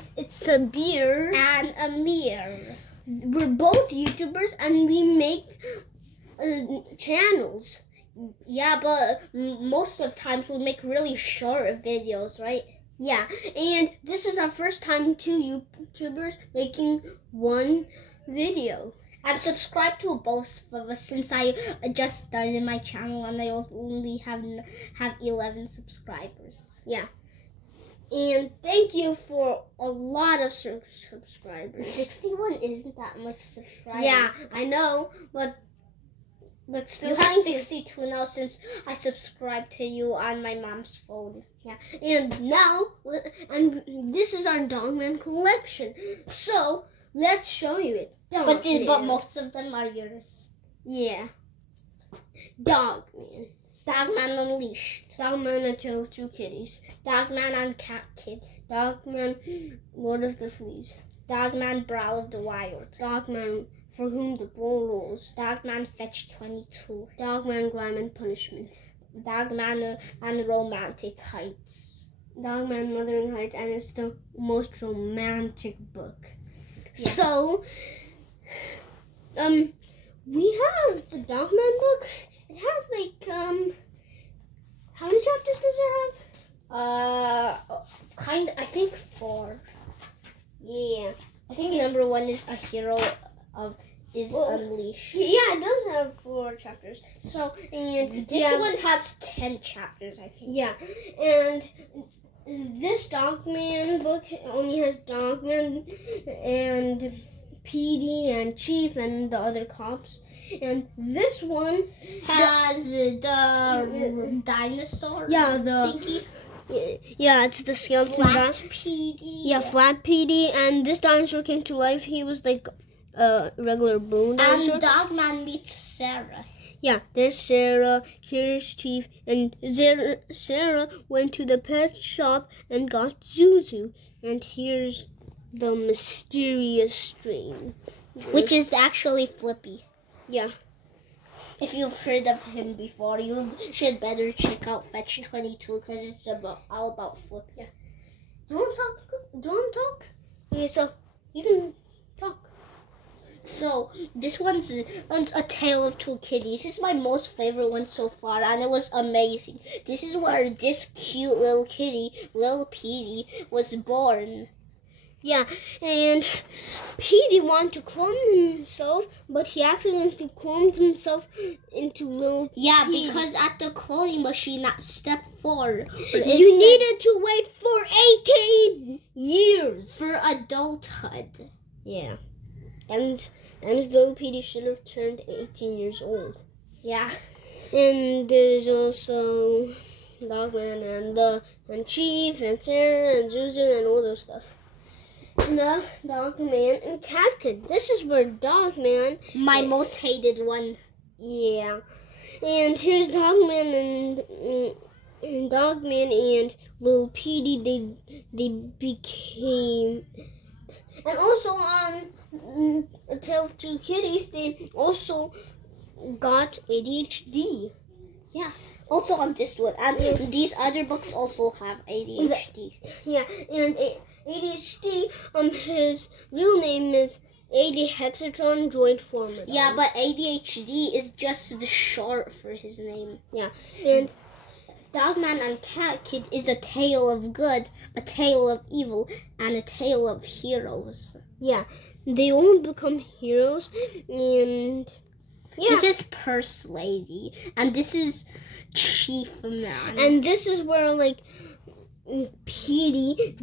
guys, it's Sabir and Amir. We're both YouTubers and we make channels. Yeah, but most of the times we make really short videos, right? Yeah, and this is our first time two YouTubers making one video. And subscribe to both of us since I just started my channel and I only have 11 subscribers. Yeah. And thank you for a lot of subscribers. 61 isn't that much subscribers. Yeah, I know, but still. You have 62 now since I subscribed to you on my mom's phone. Yeah, and now, this is our Dogman collection. So let's show you it. But most of them are yours. Yeah. Dogman. Dogman Unleashed. Dogman A Tale of Two Kitties. Dogman and Cat Kid. Dogman Lord of the Fleas. Dogman Brawl of the Wild. Dogman For Whom the Ball Rolls. Dogman Fetch 22. Dogman Crime and Punishment. Dogman and Romantic Heights. Dogman Wuthering Heights, and it's the most romantic book. Yeah. So, we have the Dogman book. It has like, how many chapters does it have? I think 4. Yeah. I think number 1 is A Hero Unleashed. Yeah, it does have 4 chapters. So, and this one has 10 chapters, I think. Yeah, and this Dogman book only has Dogman and PD and Chief and the other cops. And this one has the dinosaur. Yeah, the thingy. Yeah, it's the skeleton. Flat PD. Yeah, Flat PD. And this dinosaur came to life. He was like a regular Boone dinosaur. And Dogman meets Sarah. Yeah, there's Sarah. Here's Chief. And Sarah went to the pet shop and got Zuzu. And here's the mysterious strain, which is actually Flippy. Yeah. If you've heard of him before, you should better check out Fetch 22 because it's all about Flippy. Yeah. Do you want to talk? Okay, so you can talk. So this one's A Tale of Two Kitties. This is my most favorite one so far, and it was amazing. This is where this cute little kitty, Lil Petey, was born. Yeah, and Petey wanted to clone himself, but he accidentally cloned himself into Lil Yeah, Petey. because at the cloning machine at step 4, you needed to wait for 18 years for adulthood. Yeah, that means Lil Petey should have turned 18 years old. Yeah, and there's also Dogman and Chief and Sarah and Zuzu and all those stuff. The Dogman and Cat Kid. This is where Dogman, my most hated one. Yeah, and here's Dogman and Dogman and Lil Petey. They became, and also on A Tale of Two Kitties, they also got ADHD. Yeah. Also on this one, and these other books also have ADHD. Yeah, and ADHD, his real name is AD Hexatron Droid Formidon. Yeah, but ADHD is just the short for his name. Yeah, and Dogman and Cat Kid is a tale of good, a tale of evil, and a tale of heroes. Yeah, they all become heroes, and yeah. This is Purse Lady, and this is Chief Man. And this is where, like, Petey,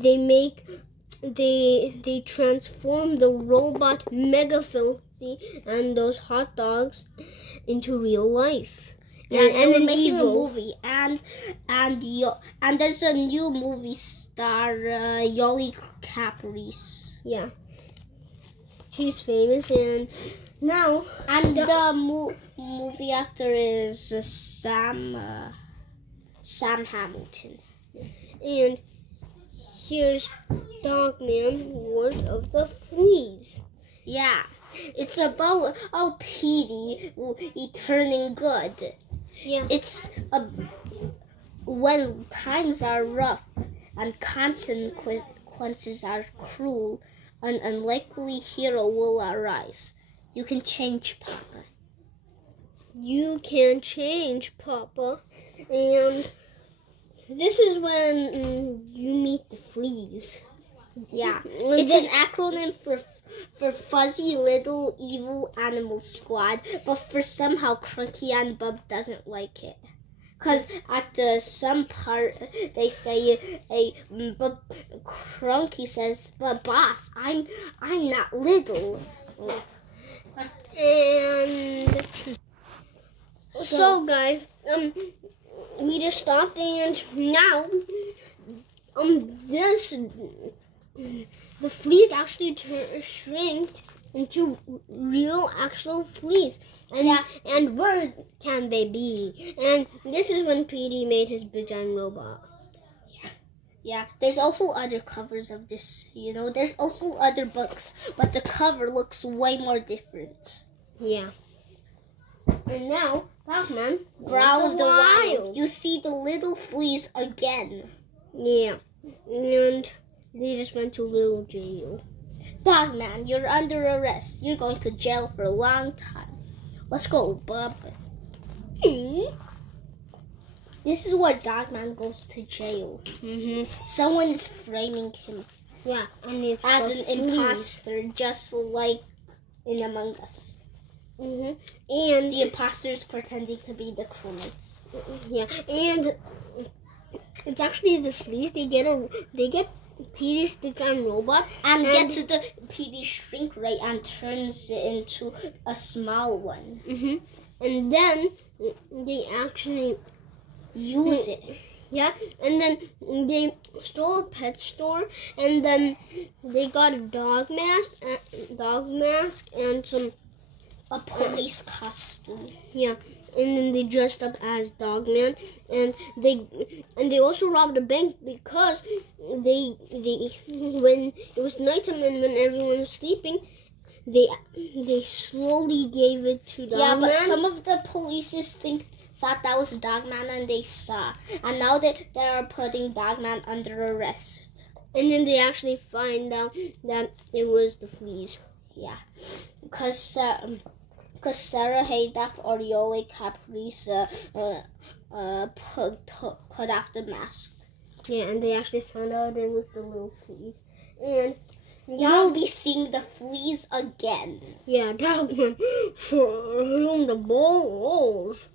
they transform the robot Mega Filthy and those hot dogs into real life. And they're making a movie, and there's a new movie star, Yoli Caprice. Yeah, she's famous, and now the movie actor is Sam Hamilton. And here's Dogman, Lord of the Fleas. Yeah, it's about Petey turning good. Yeah, it's when times are rough and consequences consequences are cruel, an unlikely hero will arise. You can change, Papa. You can change, Papa. And this is when you meet the fleas. Yeah, it's an acronym for Fuzzy Little Evil Animal Squad, but for somehow Crunky and Bub doesn't like it. Because at some part they say but Crunky says, "But boss, I'm not little." And so guys, we just stopped, and now the fleas actually shrink into real actual fleas. And where can they be? And this is when Petey made his big giant robot. Yeah, there's also other covers of this, there's also other books, but the cover looks way more different. Yeah. And now, Pac-Man, Brawl of the Wild. You see the little fleas again. Yeah. And they just went to little jail. Dogman, you're under arrest. You're going to jail for a long time. Let's go, Bub. This is where Dogman goes to jail. Someone is framing him. Yeah, and it's as an imposter, just like in Among Us. And the imposter is pretending to be the crewmates. Yeah, and it's actually the fleas. They get Petey's big giant robot and gets the Petey shrink ray and turns it into a small one. And then they actually use it. Yeah, and then they stole a pet store, and then they got a dog mask and a police costume. Yeah, and then they dressed up as Dogman, and they also robbed a bank because they when it was nighttime and when everyone was sleeping, they slowly gave it to Dogman. Yeah, but some of the police thought that was Dogman and they saw, and now they are putting Dogman under arrest. And then they actually find out that it was the fleas. Yeah, because Sarah Hayduff, Oriole, Caprice put off the mask. Yeah, and they actually found out it was the little fleas. And you'll be seeing the fleas again. Yeah, Dogman for whom the ball rolls.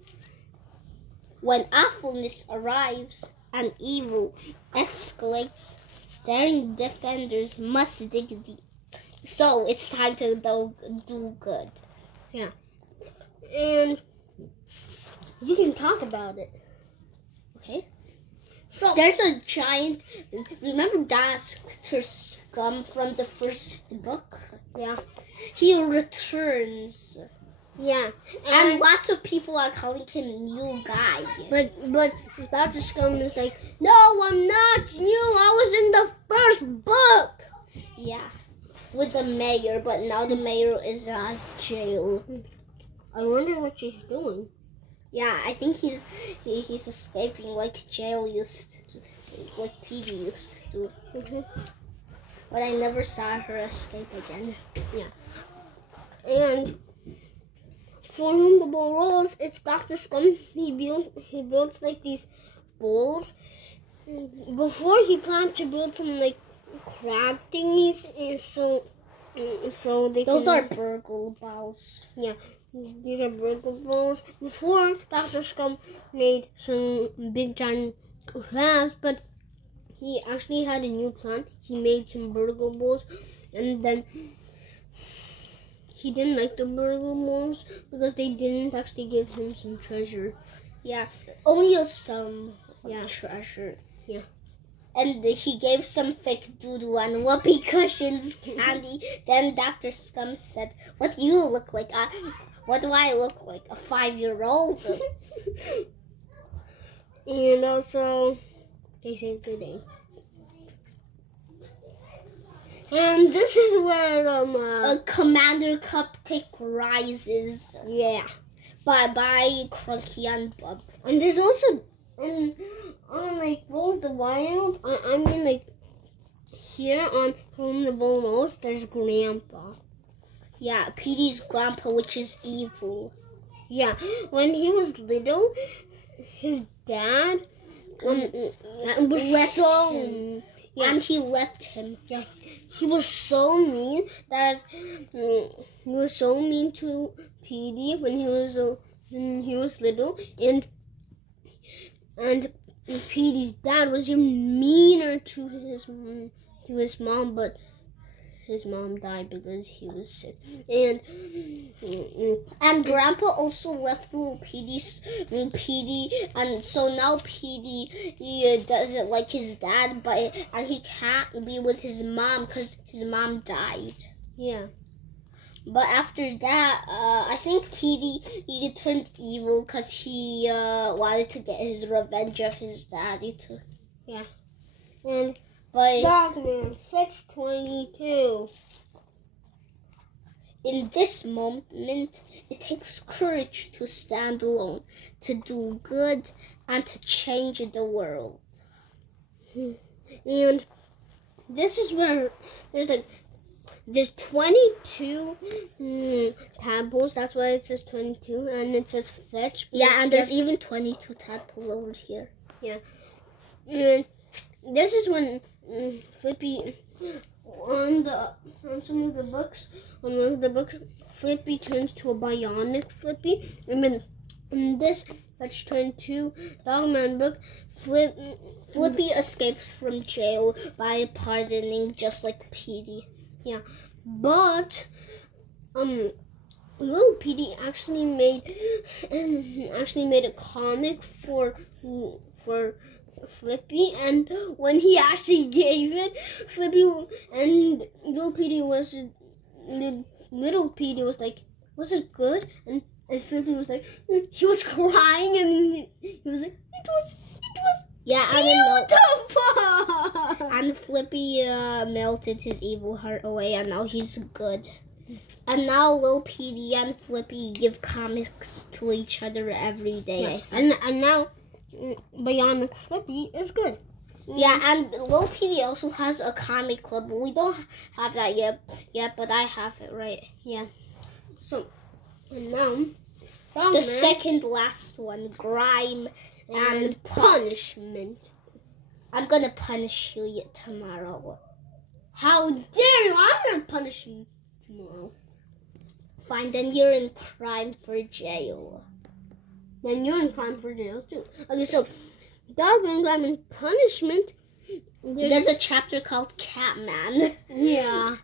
When awfulness arrives and evil escalates, daring defenders must dig deep. So it's time to do good. Yeah. And you can talk about it. Okay. So there's a giant. Remember Dr. Scum from the first book? Yeah. He returns. Yeah. And lots of people are calling him new guy. But Dr. Scum is like, no, I'm not new. I was in the first book. Yeah. With the mayor, but now the mayor is in jail. I wonder what she's doing. Yeah, I think he's escaping like jail used to do, like Petey used to do. But I never saw her escape again. Yeah. And for whom the ball rolls, it's Dr. Scum. He builds like these bowls. Before he planned to build some like crab thingies, so they those are burgle balls. Yeah, these are burgle balls. Before Dr. Scum made some big giant crabs, but he actually had a new plan. He made some burgle balls, and then he didn't like the burgle balls because they didn't actually give him some treasure. Yeah, only some Yeah. treasure. Yeah. And he gave some fake doodle and whoopee cushions candy. Then Dr. Scum said, "What do you look like? What do I look like? A 5-year-old?" And also, they saved the day. And this is where a Commander Cupcake rises. Yeah. Bye, Crunky and Bub. And there's also on like Brawl of the Wild. I mean like here on Home the Bull Rose, there's Grandpa. Yeah, Petey's grandpa, which is evil. Yeah, when he was little, his dad was left so him. Yeah. And he left him. Yeah, he was so mean that he was so mean to Petey when he was little, and Petey's dad was even meaner to his mom, but his mom died because he was sick. And Grandpa also left little Petey, and so now Petey doesn't like his dad, and he can't be with his mom because his mom died. Yeah. But after that, I think Petey turned evil because he wanted to get his revenge of his daddy too. Yeah. And but Dogman, fetch 22. In this moment, it takes courage to stand alone, to do good, and to change the world. And this is where there's 22 tadpoles. That's why it says 22, and it says fetch. Yeah, and there's even 22 tadpoles over here. Yeah. And this is when Flippy on some of the books, Flippy turns to a bionic Flippy, and then in this Fetch 22 Dogman book, Flippy escapes from jail by pardoning, just like Petey. Yeah, but little Petey actually made a comic for Flippy, and when he actually gave it, Flippy and little Petey was like, "Was it good?" And Flippy was like, he was crying, and he was like, "It was yeah, beautiful." And Flippy melted his evil heart away, and now he's good. And now Lil Petey and Flippy give comics to each other every day. Yeah. And now Bionic Flippy is good. Yeah, and Lil Petey also has a comic club. We don't have that yet, but I have it, right? Yeah. So, and now the second last one, Grime and Punishment. I'm gonna punish you tomorrow. How dare you! I'm gonna punish you tomorrow. Fine, then you're in crime for jail. Then you're in crime for jail too. Okay, so Dogman, Grime, and Punishment. There's a chapter called Catman. Yeah.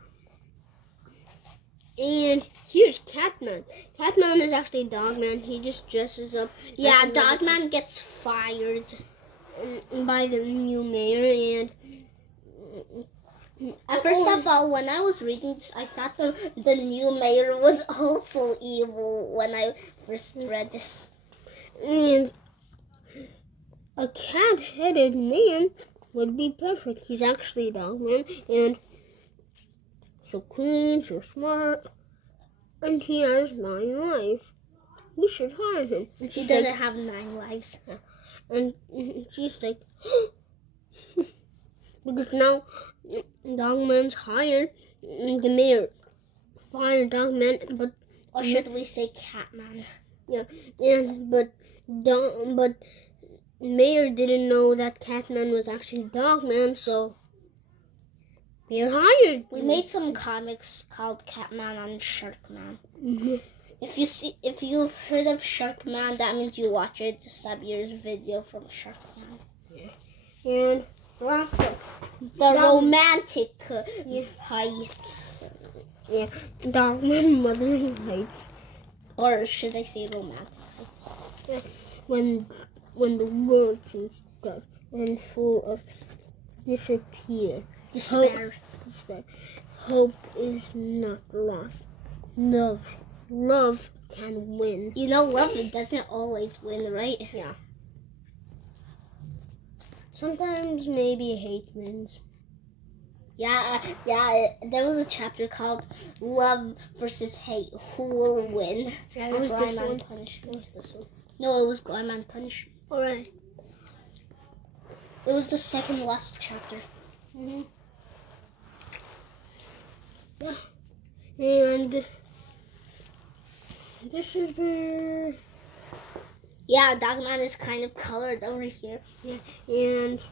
And here's Catman. Catman is actually Dogman. He just dresses up. Yeah, Dogman gets fired by the new mayor, and first of all, when I was reading this, I thought the new mayor was also evil when I first read this. And a cat-headed man would be perfect. He's actually Dogman, and so clean, so smart, and he has 9 lives. We should hire him. And he doesn't have 9 lives. And she's like, because now Dogman's hired, the mayor fired Dogman, but or should we say Catman? Yeah, but Mayor didn't know that Catman was actually Dogman, so Mayor hired. We made some comics called Catman and Sharkman. Mm-hmm. If you've heard of Sharkman, that means you watched Sabir's video from Sharkman. Yeah. And last book, the romantic heights. Yeah, Dogman Mothering Heights, or should I say romantic heights? Yeah. When the world seems dark and full of despair. Hope is not lost. Love can win. You know, love doesn't always win, right? Yeah. Sometimes maybe hate wins. Yeah. There was a chapter called Love versus Hate. Who will win? Yeah, it was this one. It was this one. No, it was Grime and Punishment. Alright. It was the second last chapter. Mm-hmm. And this is where... Yeah, Dogman is kind of colored over here. Yeah, and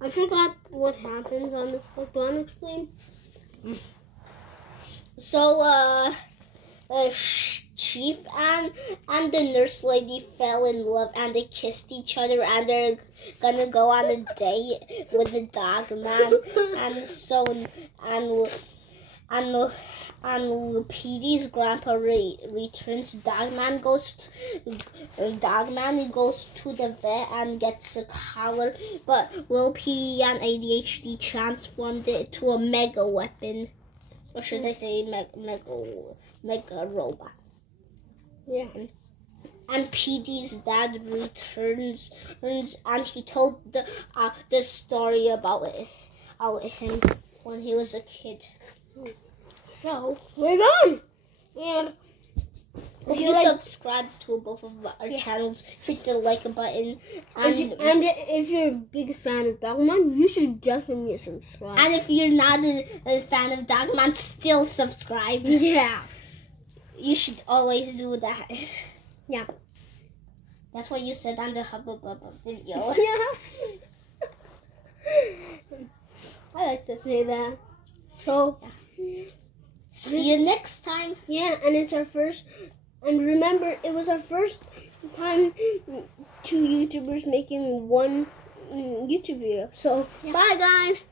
I forgot what happens on this book. Do you want to explain? So, Chief and the nurse lady fell in love and they kissed each other and they're gonna go on a date with the Dogman. And Petey's grandpa returns. Dogman goes to the vet and gets a collar, but Lil Petey and ADHD transformed it to a mega weapon. Or should I say mega robot? Yeah. And Petey's dad returns and he told the story about him when he was a kid. So, we're done! And if you subscribe to both of our channels, hit the like button. And if you're a big fan of Dogman, you should definitely subscribe. And if you're not a fan of Dogman, still subscribe. Yeah. You should always do that. Yeah. That's what you said on the Hubba Bubba video. Yeah. I like to say that. So, see you next time. Yeah, and it's our first, and remember, it was our first time 2 YouTubers making one YouTube video. So, bye guys.